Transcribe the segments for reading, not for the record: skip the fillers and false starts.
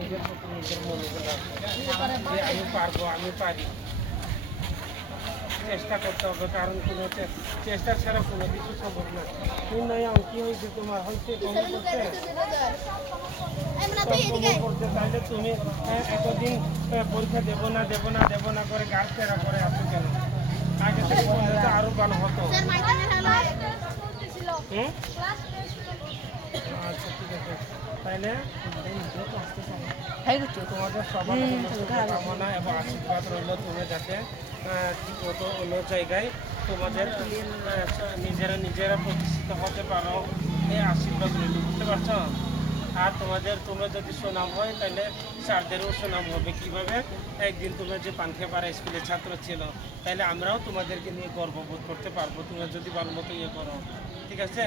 নিজের প্রতি নিজের মনোবল রাখো যে আমি পারবো, আমি পারি। চেষ্টা করতে হবে, কারণ কোনো চেষ্টা ছাড়া কোনো কিছু সম্ভব না। নির্ণয় কি হয়েছে তোমার? হয়েছে কমন করতে তাইলে তুমি এতদিন পরীক্ষা দেবো না করে গাছ তেরা করে আসো কেন? আগে থেকে বললে তো আরো ভালো হতো। আচ্ছা ঠিক আছে, তাইলে তোমাদের সবার কামনা এবং আশীর্বাদ রইল তুমি যাতে ঠিক মতো অন্য জায়গায় তোমাদের নিজেরা প্রতিষ্ঠিত হতে পারো, এই আশীর্বাদ রইল, বুঝতে পারছো? আর তোমরা যদি সুনাম হয় তাহলে স্যারদেরও সুনাম হবে। কিভাবে? একদিন তোমরা যে পান্থেপাড়া স্কুলের ছাত্র ছিল, তাহলে আমরাও তোমাদেরকে নিয়ে গর্ববোধ করতে পারবো, তোমরা যদি ভালো মতো ইয়ে করো, ঠিক আছে?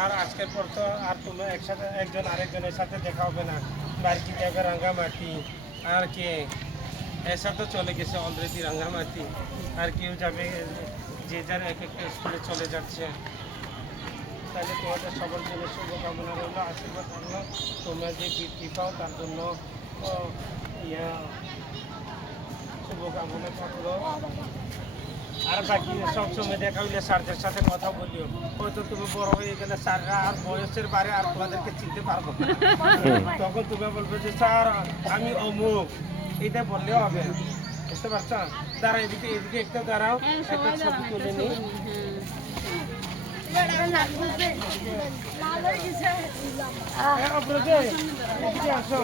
আর আজকের পর তো আর তোমরা একসাথে একজন আরেকজনের সাথে দেখা হবে না। বাড়ি যাবে রাঙ্গামাটি, আর কে এসা তো চলে গেছে অলরেডি রাঙ্গামাটি, আর কেউ যাবে, যে যার এক একটা স্কুলে চলে যাচ্ছে। তাহলে তোমাদের সবার জন্য শুভকামনা রইল, আশীর্বাদ থাকলো। তোমরা যে বৃত্তি পাও তার জন্য শুভকামনা থাকলো। আর বাকি সবসময় দেখা হইলে স্যারদের সাথে কথা বলিও। হয়তো তুমি বড় হয়ে গেলে স্যাররা আর বয়সের বারে আর তোমাদেরকে চিনতে পারবো না। তখন তুমি বলবে যে স্যার আমি অমুক, এটা বললেও হবে, বুঝতে পারছ? দাঁড়া, এদিকে একটা দাঁড়াও, একটা ছবি তুলে নিই। আসো,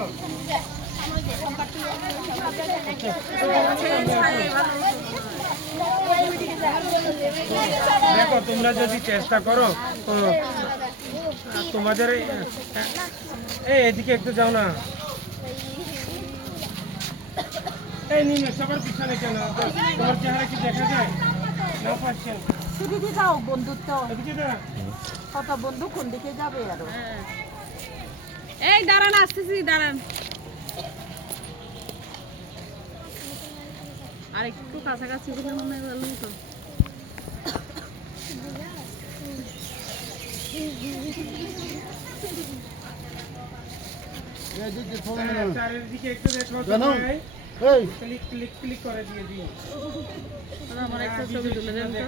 দেখো তোমরা যদি চেষ্টা করো তোমাদের এদিকে একটু যাও না, এই নিন সবার পিছনে কেন? তোমার চেহারা কি দেখা যায় না? পাচ্ছেন সেদিকে যাও, বন্ধুত্ব এদিকে যা, কত বন্ধু কোন দিকে যাবে আরো? এই দাঁড়ান, আসতেছি, দাঁড়ান। আর একটু কাছাকাছি গেলে মনে হয় ভালো হতো। চারিদিকে একটু দেখো, ক্লিক করে দিয়ে দিও। আমার একটা ছবি তুলে দেন তো।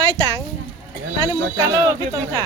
Mai tặng, tani một calo cái tôm thả.